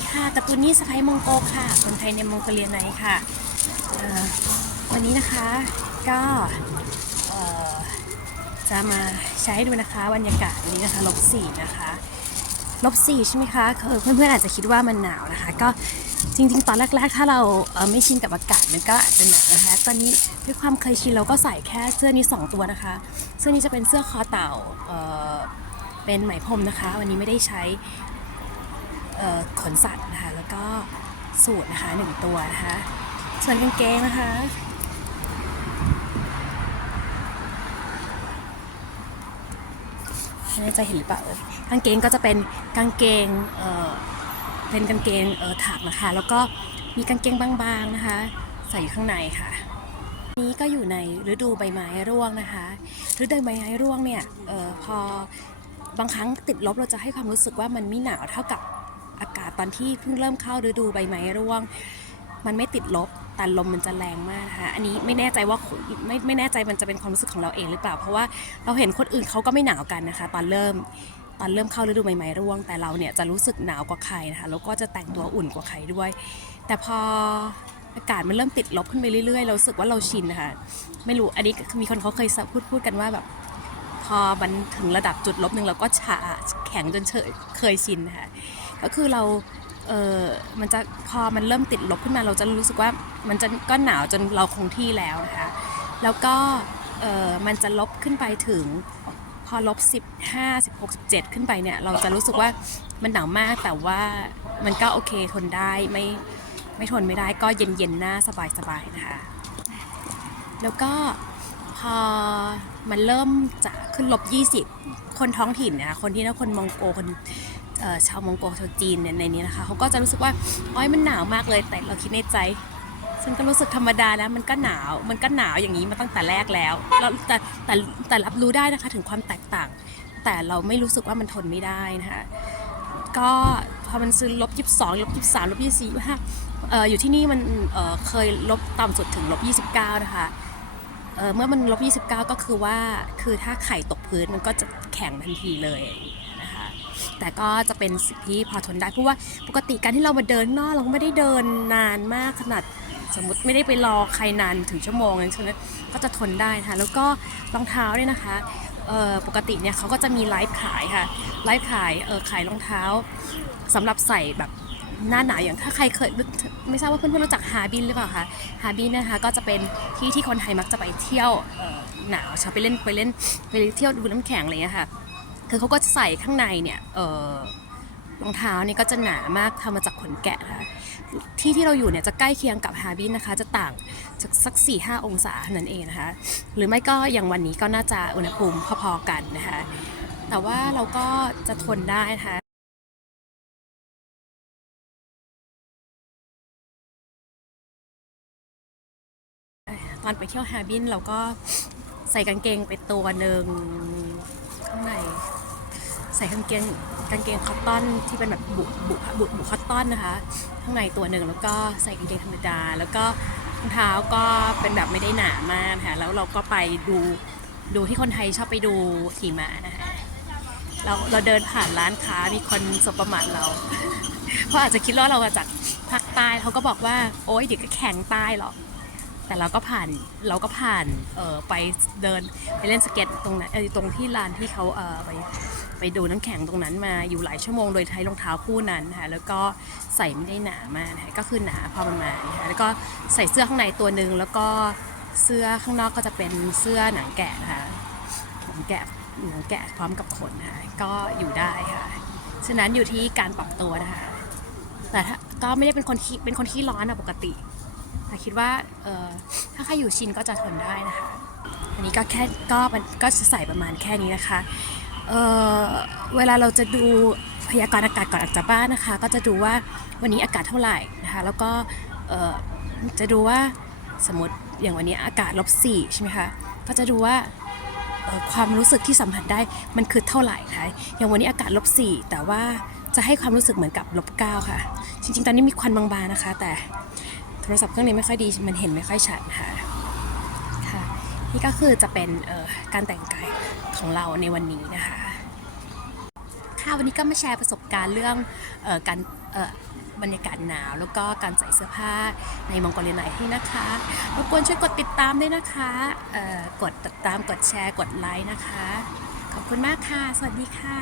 ดีค่ะการ์ตูนนี่สไปมองโกค่ะ คนไทยในมองโกเลียไหนค่ะ วันนี้นะคะก็จะมาใช้ดูนะคะบรรยากาศวันนี้นะคะลบสี่นะคะลบสี่ใช่ไหมคะเพื่อนๆอาจจะคิดว่ามันหนาวนะคะ ก็จริงๆ ตอนแรกๆ ถ้าเราเไม่ชินกับอากาศมันก็อาจจะหนาวนะคะ ตอนนี้ด้วยความเคยชินเราก็ใส่แค่เสื้อนี้สองตัวนะคะ เสื้อนี้จะเป็นเสื้อคอเต่าเป็นไหมพรมนะคะ วันนี้ไม่ได้ใช้ ขนสัตว์นะคะแล้วก็สูตรนะคะหนึ่งตัวนะคะส่วนกางเกงนะคะไม่แน่ใจเห็นหรือเปล่ากางเกงก็จะเป็นกางเกงเเป็นกางเกงเออถักนะคะ แล้วก็มีกางเกงบางๆนะคะ ใส่อยู่ข้างในค่ะ นี้ก็อยู่ในฤดูใบไม้ร่วงนะคะฤดูใบไม้ร่วงเนี่ยออพอบางครั้งติดลบเราจะให้ความรู้สึกว่ามันไม่หนาวเท่ากับ ตอนที่เพิ่งเริ่มเข้าฤดูใบไม้ร่วง มันไม่ติดลบแต่ลมมันจะแรงมากนะคะอันนี้ไม่แน่ใจว่าไม่ไม่แน่ใจมันจะเป็นความรู้สึกของเราเองหรือเปล่า เพราะว่าเราเห็นคนอื่นเขาก็ไม่หนาวกันนะคะ ตอนเริ่มตอนเริ่มเข้าฤดูใบไม้ร่วง แต่เราเนี่ยจะรู้สึกหนาวกว่าใครนะคะแล้วก็จะแต่งตัวอุ่นกว่าใครด้วย แต่พออากาศมันเริ่มติดลบขึ้นไปเรื่อยๆ เรารู้สึกว่าเราชินนะคะไม่รู้อันนี้มีคนเขาเคยพูดพูดกันว่าแบบพอมันถึงระดับจุดลบหนึ่งเราก็ชาแข็งจนเฉยเคยชินนะคะ ก็คือเราเออมันจะพอมันเริ่มติดลบขึ้นมาเราจะรู้สึกว่ามันจะก็หนาวจนเราคงที่แล้วนะคะแล้วก็เออมันจะลบขึ้นไปถึงพอลบ15 16 17 ขึ้นไปเนี่ยเราจะรู้สึกว่ามันหนาวมากแต่ว่ามันก็โอเคทนได้ไม่ไม่ทนไม่ได้ก็เย็นเย็นๆหน้าสบายสบายๆนะคะแล้วก็พอมันเริ่มจะขึ้นลบ 20 คนท้องถิ่นนะคะคนที่นะคนมองโกคน ชาวมองโกชาวจีนเนี่ยในนี้นะคะเขาก็จะรู้สึกว่าอ้อยมันหนาวมากเลยแต่เราคิดในใจฉันก็รู้สึกธรรมดานะมันก็หนาวมันก็หนาวอย่างนี้มาตั้งแต่แรกแล้วแล้วแต่แต่แต่รับรู้ได้นะคะถึงความแตกต่าง แต่เราไม่รู้สึกว่ามันทนไม่ได้นะคะก็พอมันซื้อลบยี่สิบสองลบยี่สิบสามลบยี่สิบสี่ห้าอยู่ที่นี่มันเเคยลบต่ำสุดถึงลบยี่สิบเก้านะคะเเมื่อมันลบ29 ก็คือว่า คือถ้าไข่ตกพื้นมันก็จะแข็งทันทีเลย แต่ก็จะเป็นสิ่งที่พอทนได้เพราะว่าปกติการที่เรามาเดินนอกเราก็ไม่ได้เดินนานมากขนาดสมมติไม่ได้ไปรอใครนานถึงชั่วโมงนั้นฉะนั้นก็จะทนได้นะคะแล้วก็รองเท้าเนี่ยนะคะปกติเนี่ยเขาก็จะมีไลฟ์ขายค่ะไลฟ์ขายเออขายรองเท้าสำหรับใส่แบบหน้าหนาวอย่างถ้าใครเคยไม่ทราบว่าเพื่อนๆรู้จักฮาบินหรือเปล่าคะฮาบินนะคะก็จะเป็นที่ที่คนไทยมักจะไปเที่ยวหนาวชอบไปเล่นไปเล่นไปเที่ยวดูน้ำแข็งอะไรอย่างเงี้ยค่ะ คือเขาก็จะใส่ข้างในเนี่ยเออรองเท้านี่ก็จะหนามากทำมาจากขนแกะนะคะที่ที่เราอยู่เนี่ยจะใกล้เคียงกับฮาบินนะคะ จะต่างจากสัก4ี่ห้าองศาเท่านั้นเองนะคะ หรือไม่ก็อย่างวันนี้ก็น่าจะอุณหภูมิพอๆกันนะคะ แต่ว่าเราก็จะทนได้นะคะตอนไปเที่ยวฮาบินเราก็ใส่กางเกงไปตัวหนึ่งข้างใน ส่กางเกงกางเกงคอตตอนที่เป็นแบบบุบุบุบุคอตตอนนะคะข้างในตัวหนึ่งแล้วก็ใส่กางเกงธรรมดา แล้วก็รองเท้าก็เป็นแบบไม่ได้หนามากนะคะแล้วเราก็ไปดูดูที่คนไทยชอบไปดูขี่ม้านะคะเราเราเดินผ่านร้านค้ามีคนสบประมาทเราเพราะอาจจะคิดว่าเรามาจากภาคใต้เขาก็บอกว่า โอ๊ยเดี๋ยวก็แข็งใต้หรอก แต่เราก็ผ่านเราก็ผ่านเออไปเดินไปเล่นสเก็ตตรงนั้นเออตรงที่ลานที่เขาเออไปไปดูน้ำแข็งตรงนั้นมาอยู่หลายชั่วโมงโดยใช้รองเท้าคู่นั้นนะคะแล้วก็ใส่ไม่ได้หนามากนะคะก็คือหนาพอประมาณนะคะแล้วก็ใส่เสื้อข้างในตัวหนึ่งแล้วก็เสื้อข้างนอกก็จะเป็นเสื้อหนังแกะนะคะหนังแกะหนังแกะพร้อมกับขนนะคะก็อยู่ได้ค่ะฉะนั้นอยู่ที่การปรับตัวนะคะแต่ก็ไม่ได้เป็นคนขี้เป็นคนขี้ร้อนอะปกติ แต่คิดว่าถ้าใครอยู่ชินก็จะทนได้นะคะ อันนี้ก็แค่ก็มันก็จะใส่ประมาณแค่นี้นะคะเเวลาเราจะดูพยากรณ์อากาศก่อนออกจากบ้านนะคะ ก็จะดูว่าวันนี้อากาศเท่าไหร่นะคะ แล้วก็จะดูว่าสมมติอย่างวันนี้อากาศลบสี่ใช่ไหมคะ ก็จะดูว่าความรู้สึกที่สัมผัสได้มันคือเท่าไหร่คะอย่างวันนี้อากาศลบสี่แต่ว่าจะให้ความรู้สึกเหมือนกับลบเก้าค่ะ จริง ๆ ตอนนี้มีควันบางๆนะคะ แต่ รศัพท์เครื่องนี้ไม่ค่อยดีมันเห็นไม่ค่อยชัดค่ะค่ะนี่ก็คือจะเป็นการแต่งกายของเราในวันนี้นะคะค่ะวันนี้ก็มาแชร์ประสบการณ์เรื่องออการบรรยากาศหนาว แล้วก็การใส่เสื้อผ้าในมองโกเลียไนให้นะคะรบกวนช่วยกดติดตามด้วยนะคะกดติดตามกดแชร์กดไลค์นะคะ ขอบคุณมากค่ะ สวัสดีค่ะ